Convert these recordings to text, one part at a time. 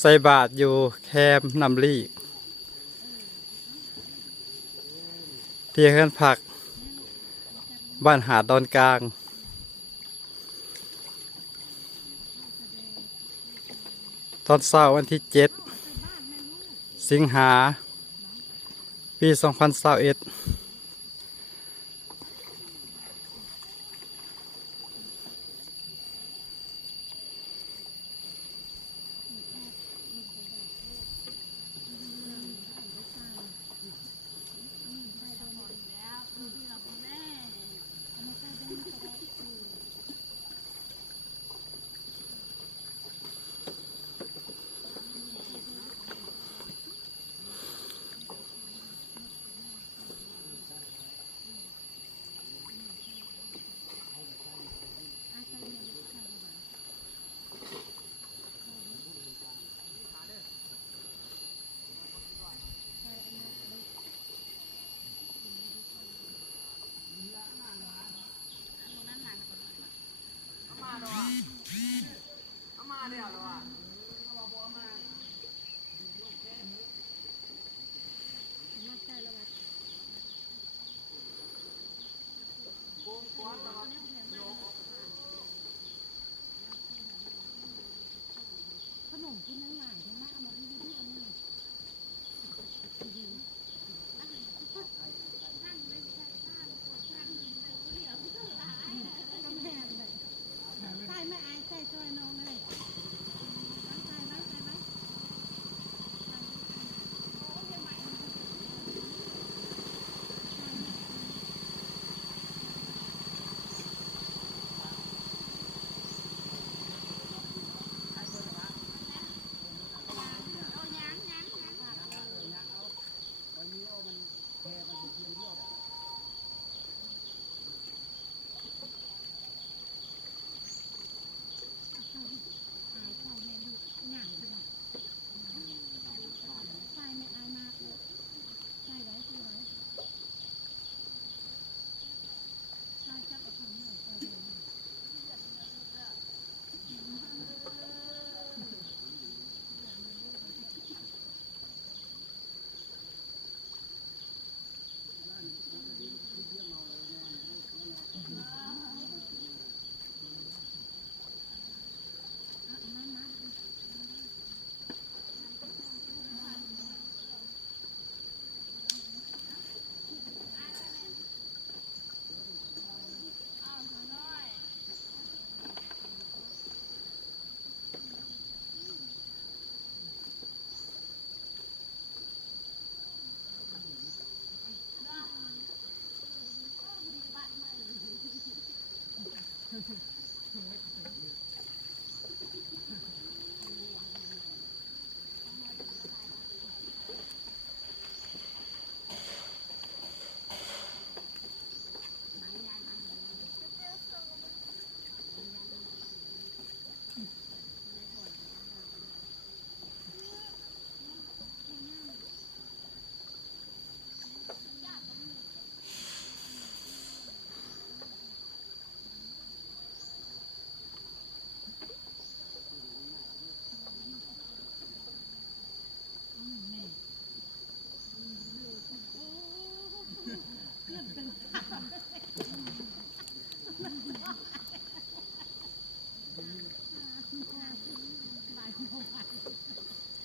ใส่บาตรอยู่แคมป์นำลีที่เฮือนผักบ้านหาดดอนกลางตอนเช้าวันที่7 สิงหาปี2021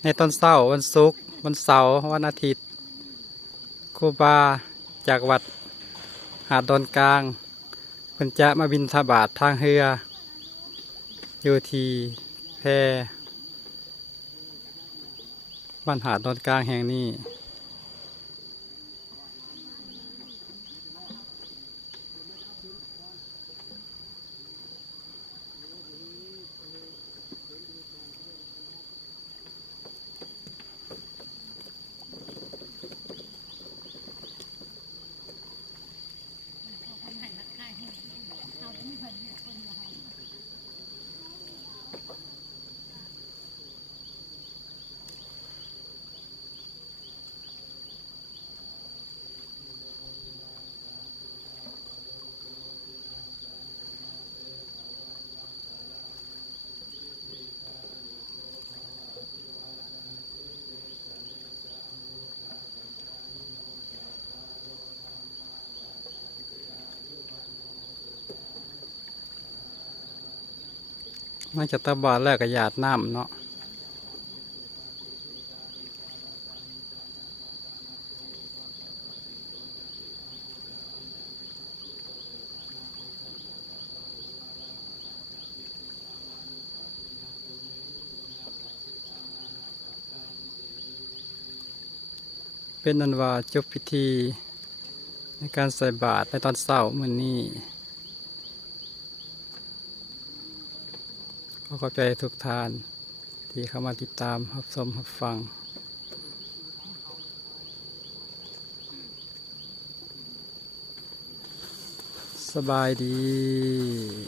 ในตอนเช้าวันศุกร์วันเสาร์วันอาทิตย์ครูบาจากวัดหาดดอนกลางเพิ่นจะมาบิณฑบาตทางเรืออยู่ที่แพบ้านหาดดอนกลางแห่งนี้ น่าจะตาบอดแล้วก็หยาดน้ำเนาะเป็นนันว่าจบพิธีในการใส่บาตรในตอนเช้ามื้อนี้ขอขอบใจทุกท่านที่เข้ามาติดตามรับชมรับฟังสบายดี